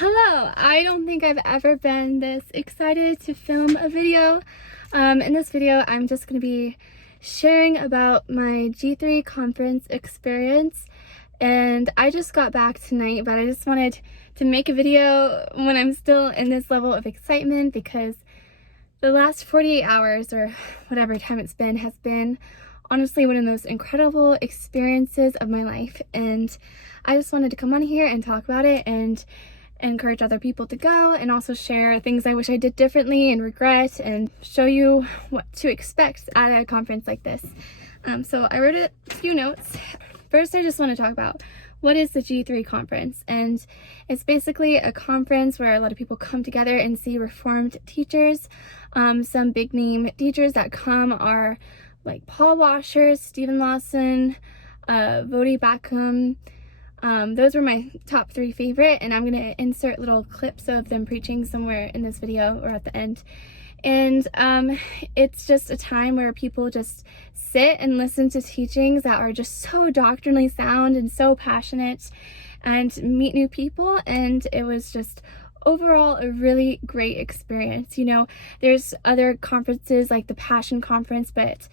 Hello! I don't think I've ever been this excited to film a video. In this video, I'm just going to be sharing about my G3 conference experience. And I just got back tonight, but I just wanted to make a video when I'm still in this level of excitement because the last 48 hours or whatever time it's been has been honestly one of the most incredible experiences of my life. And I just wanted to come on here and talk about it and encourage other people to go, and also share things I wish I did differently and regret, and show you what to expect at a conference like this. So I wrote a few notes. First, I just want to talk about what is the G3 conference, and it's basically a conference where a lot of people come together and see Reformed teachers. Some big name teachers that come are like Paul Washer, Stephen Lawson, Vodi Backum. Those were my top 3 favorite, and I'm going to insert little clips of them preaching somewhere in this video or at the end. And it's just a time where people just sit and listen to teachings that are just so doctrinally sound and so passionate, and meet new people. And it was just overall a really great experience. You know, there's other conferences like the Passion Conference, but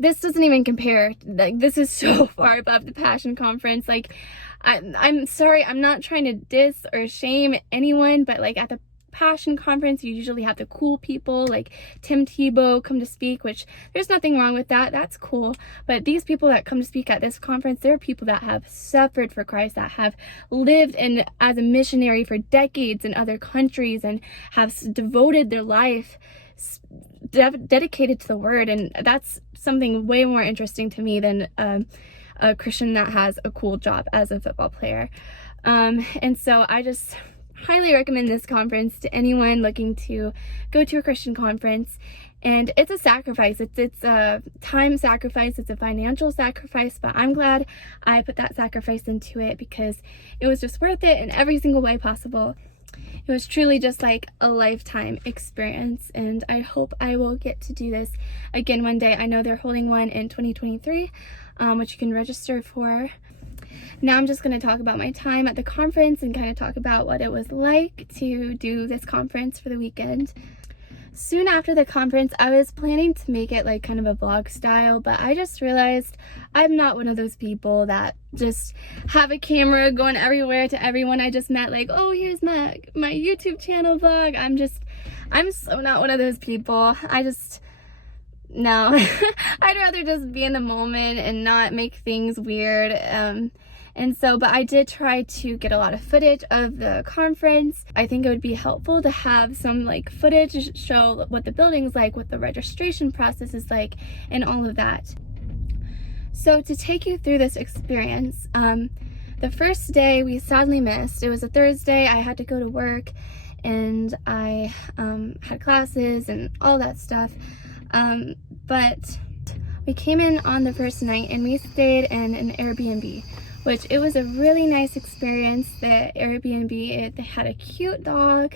this doesn't even compare. Like, this is so far above the Passion Conference. Like, I'm sorry, I'm not trying to diss or shame anyone, but like at the Passion Conference, you usually have the cool people like Tim Tebow come to speak, which there's nothing wrong with that. That's cool. But these people that come to speak at this conference, they're people that have suffered for Christ, that have lived as a missionary for decades in other countries, and have devoted their life dedicated to the word. And that's something way more interesting to me than a Christian that has a cool job as a football player. And so I just highly recommend this conference to anyone looking to go to a Christian conference. And it's a sacrifice. It's a time sacrifice. It's a financial sacrifice, but I'm glad I put that sacrifice into it because it was just worth it in every single way possible. It was truly just like a lifetime experience, and I hope I will get to do this again one day. I know they're holding one in 2023, which you can register for. Now I'm just going to talk about my time at the conference and kind of talk about what it was like to do this conference for the weekend. Soon after the conference, I was planning to make it like kind of a vlog style, but I just realized I'm not one of those people that just have a camera going everywhere to everyone I just met, like, oh, here's my YouTube channel vlog. I'm so not one of those people. No. I'd rather just be in the moment and not make things weird. But I did try to get a lot of footage of the conference. I think it would be helpful to have some like footage to show what the building's like, what the registration process is like, and all of that. So to take you through this experience, the first day we sadly missed. It was a Thursday. I had to go to work, and I had classes and all that stuff. But we came in on the first night and we stayed in an Airbnb, which it was a really nice experience. The Airbnb, it had a cute dog.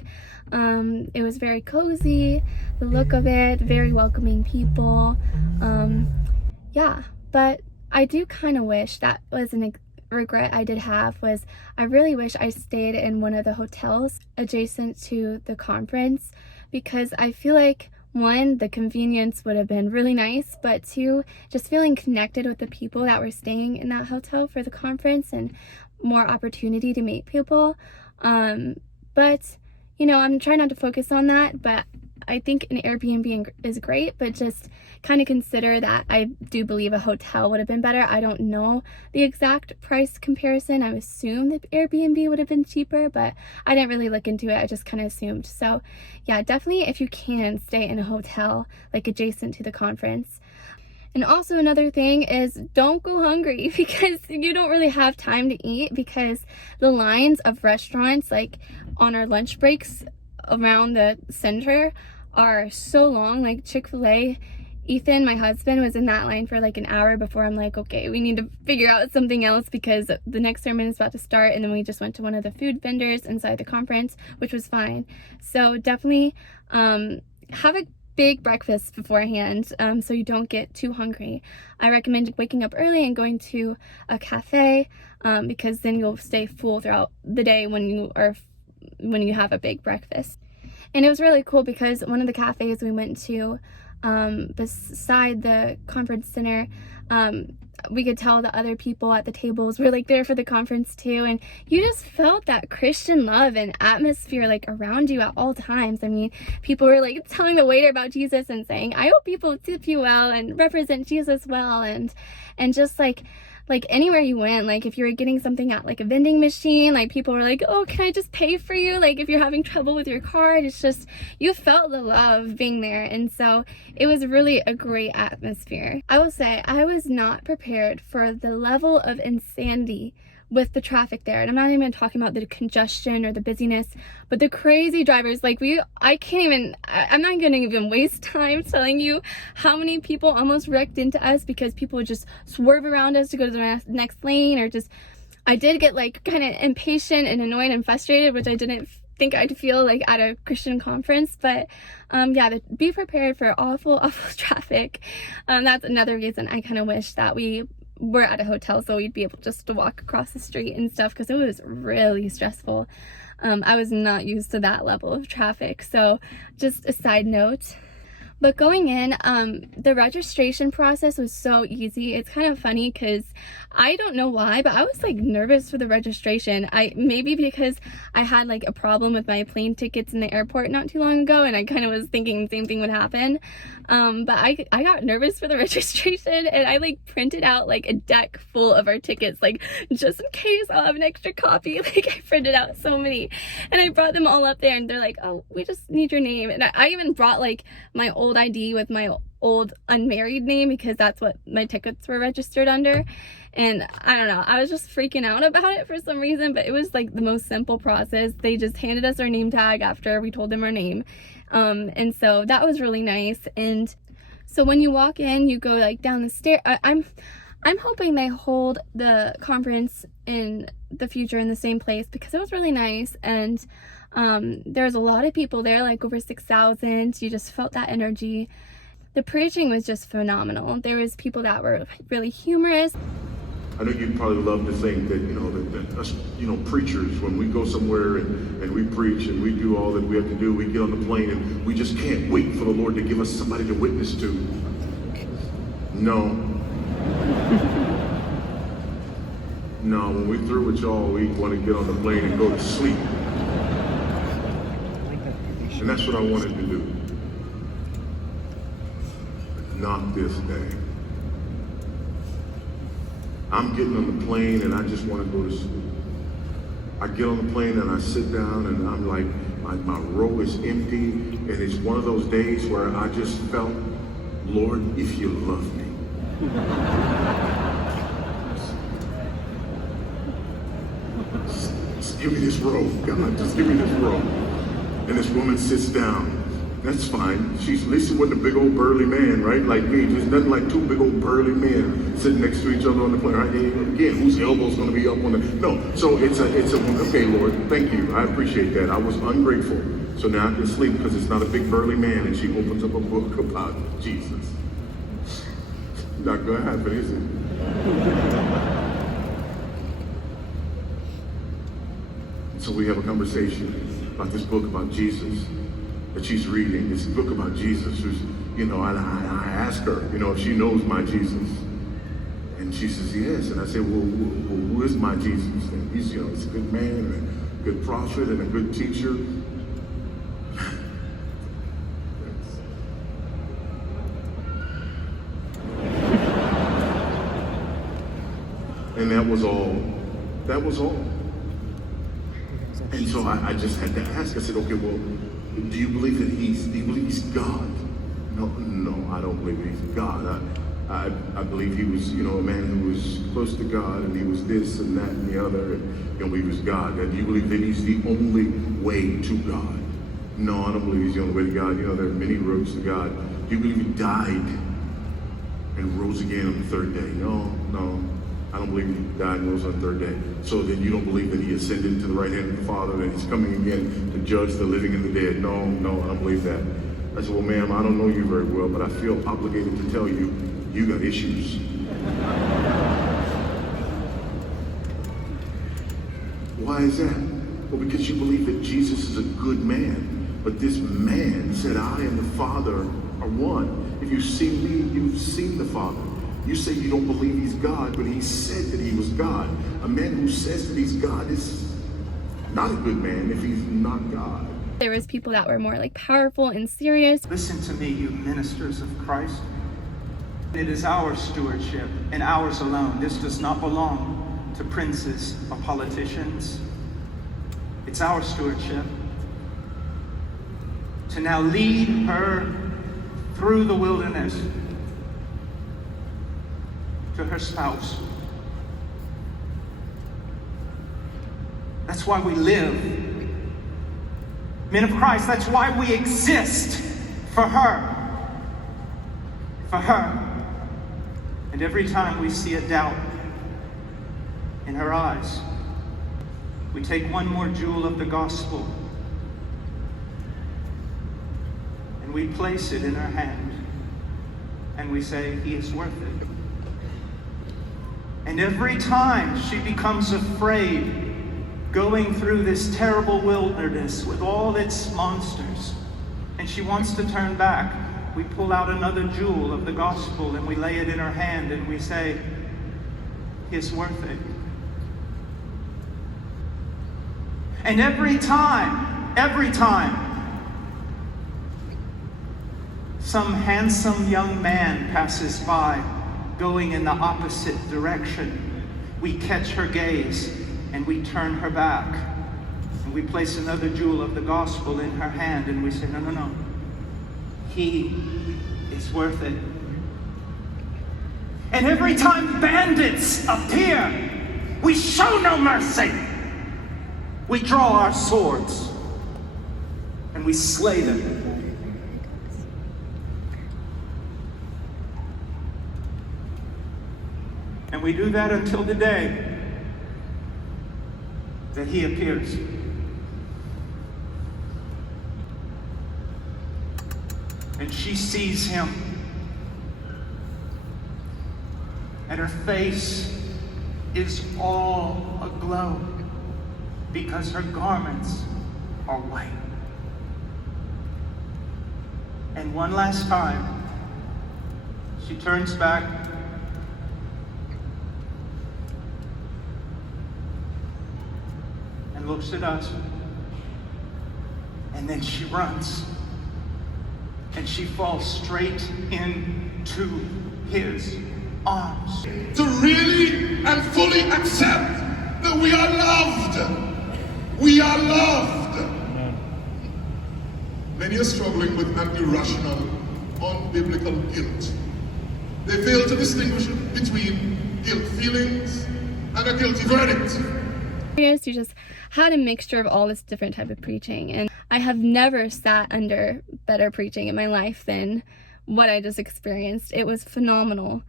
It was very cozy, the look of it, very welcoming people. Yeah, but I do kind of wish, that was a regret I did have, was I really wish I stayed in one of the hotels adjacent to the conference, because I feel like, one, the convenience would have been really nice, but two, just feeling connected with the people that were staying in that hotel for the conference and more opportunity to meet people. But, you know, I'm trying not to focus on that, but I think an Airbnb is great, but just kind of consider that I do believe a hotel would have been better. I don't know the exact price comparison. I assume the Airbnb would have been cheaper, but I didn't really look into it. I just kind of assumed. So yeah, definitely if you can, stay in a hotel like adjacent to the conference. And also another thing is, don't go hungry, because you don't really have time to eat, because the lines of restaurants like on our lunch breaks around the center are so long. Like Chick-fil-A, Ethan, my husband, was in that line for like an hour before I'm like, okay, we need to figure out something else because the next sermon is about to start. And then we just went to one of the food vendors inside the conference, which was fine. So definitely have a big breakfast beforehand, so you don't get too hungry. I recommend waking up early and going to a cafe, because then you'll stay full throughout the day when you are when you have a big breakfast. And it was really cool because one of the cafes we went to beside the conference center, we could tell the other people at the tables were like there for the conference too, and you just felt that Christian love and atmosphere like around you at all times. I mean, people were like telling the waiter about Jesus and saying, I hope people tip you well and represent Jesus well, and just like anywhere you went, like if you were getting something at like a vending machine, like people were like, oh, can I just pay for you? Like if you're having trouble with your card, it's just, you felt the love being there. And so it was really a great atmosphere. I will say I was not prepared for the level of insanity with the traffic there. And I'm not even talking about the congestion or the busyness, but the crazy drivers. Like I'm not gonna even waste time telling you how many people almost wrecked into us because people would just swerve around us to go to the next lane, or just, I did get like kind of impatient and annoyed and frustrated, which I didn't think I'd feel like at a Christian conference. But yeah, be prepared for awful traffic. That's another reason I kind of wish that we're at a hotel so we'd be able just to walk across the street and stuff, because it was really stressful. I was not used to that level of traffic. So just a side note. But going in, the registration process was so easy. It's kind of funny because I don't know why, but I was like nervous for the registration. Maybe because I had like a problem with my plane tickets in the airport not too long ago, and I kind of was thinking the same thing would happen. But I got nervous for the registration, and I like printed out like a deck full of our tickets, like just in case I'll have an extra copy. Like I printed out so many, and I brought them all up there, and they're like, oh, we just need your name. And I even brought like my old ID with my old unmarried name, because that's what my tickets were registered under. And I don't know, I was just freaking out about it for some reason, but it was like the most simple process. They just handed us our name tag after we told them our name. And so that was really nice. And so when you walk in, you go like down the stair. I'm hoping they hold the conference in the future in the same place, because it was really nice. And there's a lot of people there, like over 6,000. You just felt that energy. The preaching was just phenomenal. There was people that were really humorous. I know you'd probably love to think that, that us, preachers, when we go somewhere and we preach and we do all that we have to do, we get on the plane and we just can't wait for the Lord to give us somebody to witness to. No. No, when we're through with y'all, we want to get on the plane and go to sleep. And that's what I wanted to do. Not this day. I'm getting on the plane and I just want to go to sleep. I get on the plane and I sit down and I'm like, my row is empty, and it's one of those days where I just felt, Lord, if you love me. Just give me this row, God, just give me this row. And this woman sits down. That's fine. At least she wasn't a big old burly man, right? Like me. There's nothing like two big old burly men sitting next to each other on the plane, right? Again, whose elbow's going to be up on the... No. So it's a... Okay, Lord, thank you. I appreciate that. I was ungrateful. So now I can sleep because it's not a big burly man, and she opens up a book about Jesus. Not going to happen, is it? So we have a conversation about this book about Jesus that she's reading. This book about Jesus, who's, I ask her, if she knows my Jesus. And she says, yes. And I say, well, who is my Jesus? And he's, he's a good man and a good prophet and a good teacher. And that was all. That was all. And so I just had to ask. I said, okay, well, do you believe that he's God? No, I don't believe that he's God. I believe he was, a man who was close to God, and he was this and that and the other, and he was God. And do you believe that he's the only way to God? No, I don't believe he's the only way to God. There are many roads to God. Do you believe he died and rose again on the third day? No. I don't believe he died and rose on the third day. So then you don't believe that he ascended to the right hand of the Father, and he's coming again to judge the living and the dead? No, I don't believe that. I said, well, ma'am, I don't know you very well, but I feel obligated to tell you, you got issues. Why is that? Well, because you believe that Jesus is a good man. But this man said, I and the Father are one. If you've seen me, you've seen the Father. You say you don't believe he's God, but he said that he was God. A man who says that he's God is not a good man if he's not God. There was people that were more like powerful and serious. Listen to me, you ministers of Christ. It is our stewardship and ours alone. This does not belong to princes or politicians. It's our stewardship to now lead her through the wilderness to her spouse. That's why we live. Men of Christ, that's why we exist. For her. For her. And every time we see a doubt in her eyes, we take one more jewel of the gospel and we place it in her hand and we say, he is worth it. And every time she becomes afraid going through this terrible wilderness with all its monsters, and she wants to turn back, we pull out another jewel of the gospel and we lay it in her hand and we say, it's worth it. And every time some handsome young man passes by going in the opposite direction, we catch her gaze and we turn her back and we place another jewel of the gospel in her hand and we say, no, no, no. He is worth it. And every time bandits appear, we show no mercy. We draw our swords and we slay them. And we do that until the day that he appears. And she sees him, and her face is all aglow because her garments are white. And one last time, she turns back and looks at us, and then she runs. And she falls straight into his arms. To really and fully accept that we are loved. We are loved. Many are struggling with an unbiblical guilt. They fail to distinguish between guilt feelings and a guilty verdict. You just had a mixture of all this different type of preaching, and I have never sat under better preaching in my life than what I just experienced. It was phenomenal.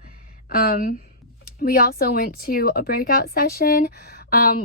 We also went to a breakout session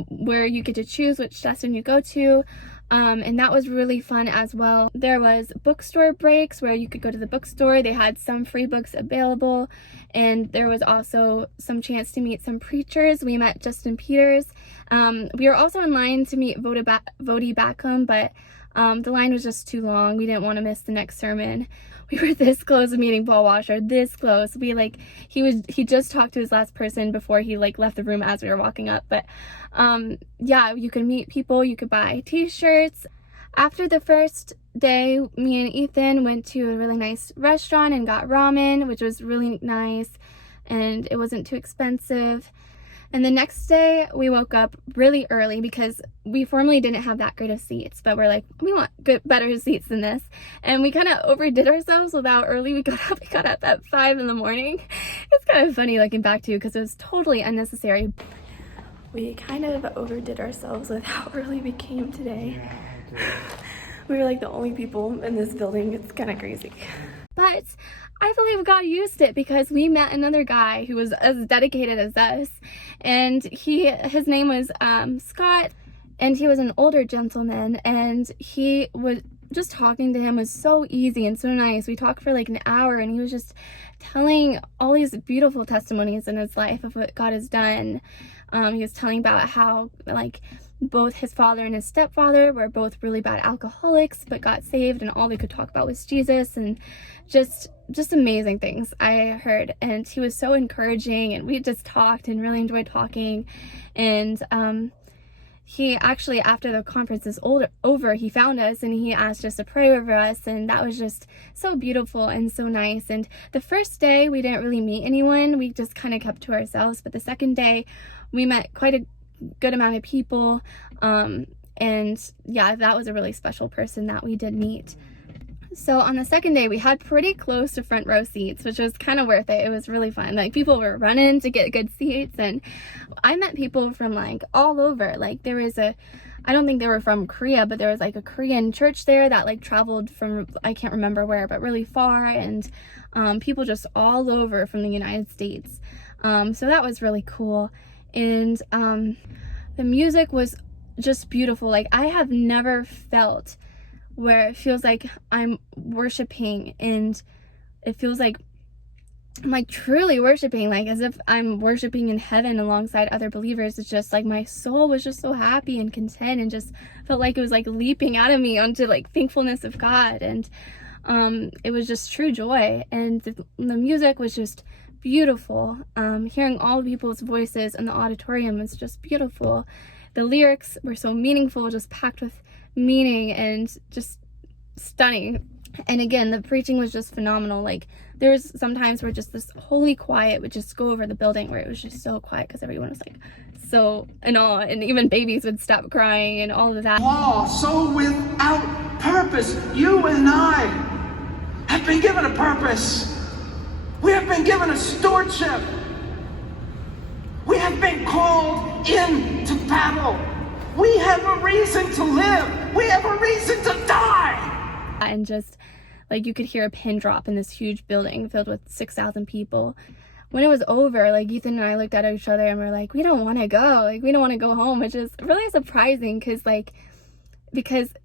where you get to choose which session you go to, and that was really fun as well. There was bookstore breaks where you could go to the bookstore. They had some free books available, and there was also some chance to meet some preachers. We met Justin Peters. We were also in line to meet Vodi Backham, but the line was just too long. We didn't want to miss the next sermon. We were this close to meeting Paul Washer, this close. He just talked to his last person before he left the room as we were walking up. But yeah, you could meet people, you could buy t-shirts. After the first day, me and Ethan went to a really nice restaurant and got ramen, which was really nice, and it wasn't too expensive. And the next day, we woke up really early because we formerly didn't have that great of seats, but we're like, we want better seats than this. And we kind of overdid ourselves with how early we got up. We got up at 5 in the morning. It's kind of funny looking back too because it was totally unnecessary. We kind of overdid ourselves with how early we came today. Yeah, we were like the only people in this building. It's kind of crazy. But I believe God used it because we met another guy who was as dedicated as us, and his name was Scott, and he was an older gentleman, and he was just talking to him was so easy and so nice. We talked for like an hour, and he was just telling all these beautiful testimonies in his life of what God has done. He was telling about how both his father and his stepfather were both really bad alcoholics but got saved, and all they could talk about was Jesus, and just amazing things I heard. And he was so encouraging, and we just talked and really enjoyed talking. And he actually, after the conference is over, he found us and he asked us to pray over us, and that was just so beautiful and so nice. And the first day we didn't really meet anyone, we just kind of kept to ourselves, but the second day we met quite a good amount of people, and yeah, that was a really special person that we did meet. So on the second day, we had pretty close to front row seats, which was kind of worth it. It was really fun. Like, people were running to get good seats, and I met people from like all over. Like, there was I don't think they were from Korea, but there was like a Korean church there that like traveled from, I can't remember where, but really far, and people just all over from the United States. So that was really cool. And the music was just beautiful. Like, I have never felt where it feels like I'm worshiping, and it feels like I'm like truly worshiping, like as if I'm worshiping in heaven alongside other believers. It's just like my soul was just so happy and content, and just felt like it was like leaping out of me onto like thankfulness of God. And it was just true joy, and the music was just beautiful. Hearing all people's voices in the auditorium was just beautiful. The lyrics were so meaningful, just packed with meaning and just stunning. And again, the preaching was just phenomenal. Like, there was sometimes where just this holy quiet would just go over the building, where it was just so quiet because everyone was like so in awe, and even babies would stop crying and all of that. Law, so without purpose, you and I have been given a purpose. We have been given a stewardship. We have been called into battle. We have a reason to live. We have a reason to die. And just like, you could hear a pin drop in this huge building filled with 6,000 people. When it was over, like, Ethan and I looked at each other and we're like, we don't want to go. Like, we don't want to go home, which is really surprising because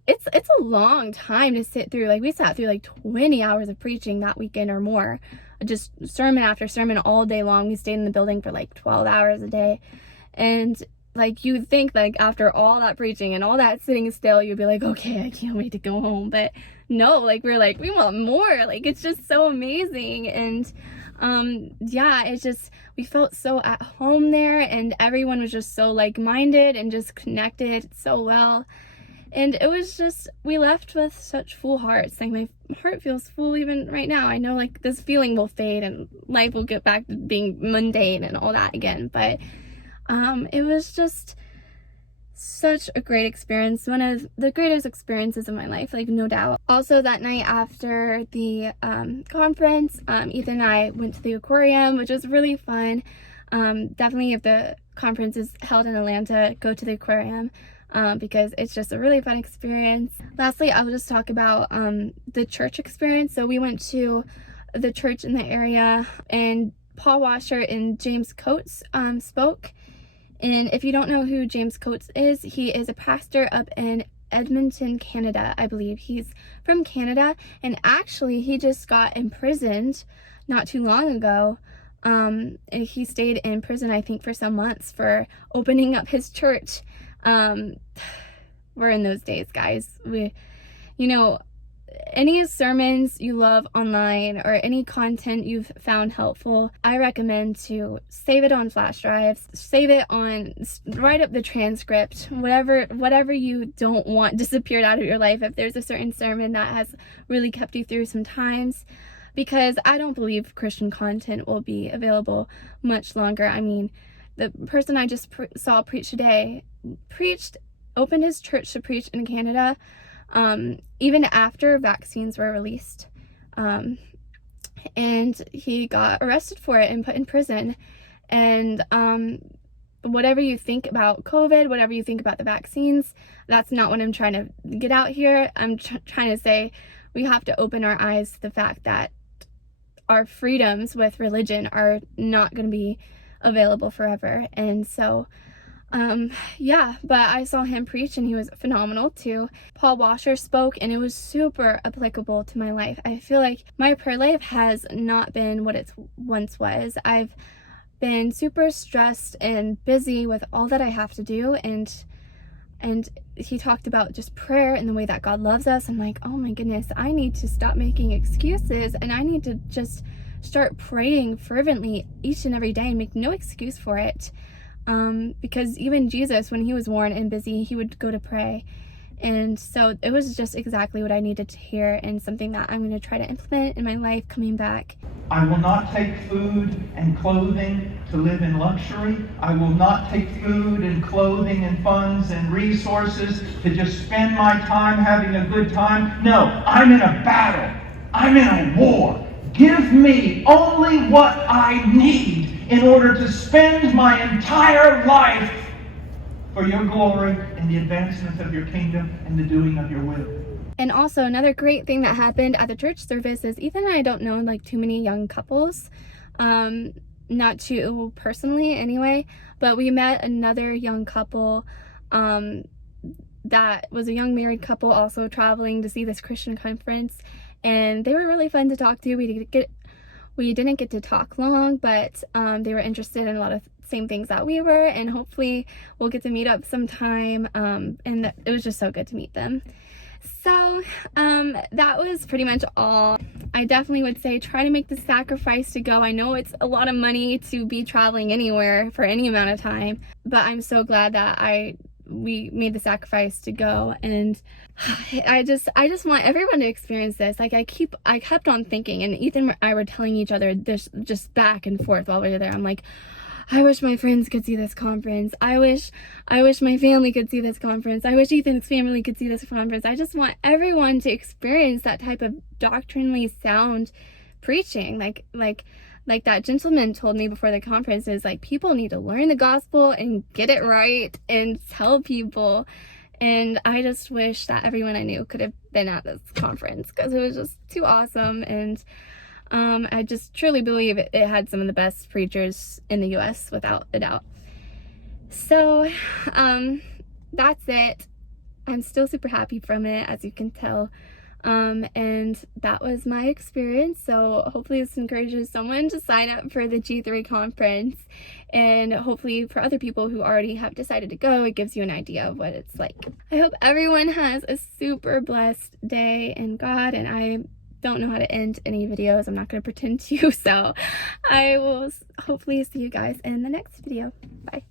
it's a long time to sit through. Like, we sat through like 20 hours of preaching that weekend or more. Just sermon after sermon all day long. We stayed in the building for like 12 hours a day. And like, you'd think like after all that preaching and all that sitting still, you'd be like, okay, I can't wait to go home. But no, like, we're like, we want more. Like, it's just so amazing. And yeah, it's just, we felt so at home there, and everyone was just so like-minded and just connected so well. And it was just, we left with such full hearts. Like, my heart feels full even right now. I know like this feeling will fade and life will get back to being mundane and all that again. But it was just such a great experience. One of the greatest experiences of my life, like, no doubt. Also, that night after the conference, Ethan and I went to the aquarium, which was really fun. Definitely, if the conference is held in Atlanta, go to the aquarium. Because it's just a really fun experience. Lastly, I'll just talk about the church experience. So we went to the church in the area, and Paul Washer and James Coates spoke. And if you don't know who James Coates is, he is a pastor up in Edmonton, Canada, I believe. He's from Canada, and actually he just got imprisoned not too long ago. And he stayed in prison, I think, for some months for opening up his church. We're in those days, guys. Any sermons you love online or any content you've found helpful, I recommend to save it on flash drives, write up the transcript, whatever you don't want disappeared out of your life. If there's a certain sermon that has really kept you through some times, because I don't believe Christian content will be available much longer. I mean, the person I just saw preach today opened his church to preach in Canada, even after vaccines were released. And he got arrested for it and put in prison. And whatever you think about COVID, whatever you think about the vaccines, that's not what I'm trying to get out here. I'm trying to say we have to open our eyes to the fact that our freedoms with religion are not going to be available forever. And so yeah, but I saw him preach and he was phenomenal too. Paul Washer spoke and it was super applicable to my life. I feel like my prayer life has not been what it once was. I've been super stressed and busy with all that I have to do, and and he talked about just prayer and the way that God loves us. I'm like, oh my goodness, I need to stop making excuses, and I need to just start praying fervently each and every day and make no excuse for it. Because even Jesus, when he was worn and busy, he would go to pray. And so it was just exactly what I needed to hear, and something that I'm going to try to implement in my life coming back. I will not take food and clothing to live in luxury. I will not take food and clothing and funds and resources to just spend my time having a good time. No, I'm in a battle. I'm in a war. Give me only what I need in order to spend my entire life for your glory and the advancement of your kingdom and the doing of your will. And also another great thing that happened at the church service is Ethan and I don't know like too many young couples, not too personally anyway, but we met another young couple that was a young married couple also traveling to see this Christian conference, and they were really fun to talk to. We didn't get to talk long, but they were interested in a lot of same things that we were, and hopefully we'll get to meet up sometime, and it was just so good to meet them. So that was pretty much all. I definitely would say try to make the sacrifice to go. I know it's a lot of money to be traveling anywhere for any amount of time, but I'm so glad that we made the sacrifice to go. And I just want everyone to experience this. Like I kept on thinking, and Ethan and I were telling each other this just back and forth while we were there. I'm like, I wish my friends could see this conference. I wish my family could see this conference. I wish Ethan's family could see this conference. I just want everyone to experience that type of doctrinally sound preaching. Like that gentleman told me before the conference, is like, people need to learn the gospel and get it right and tell people. And I just wish that everyone I knew could have been at this conference, because it was just too awesome. And I just truly believe it had some of the best preachers in the US, without a doubt. So that's it. I'm still super happy from it, as you can tell. And that was my experience. So hopefully this encourages someone to sign up for the G3 conference, and hopefully for other people who already have decided to go, it gives you an idea of what it's like. I hope everyone has a super blessed day in God, and I don't know how to end any videos. I'm not going to pretend to, so I will hopefully see you guys in the next video. Bye.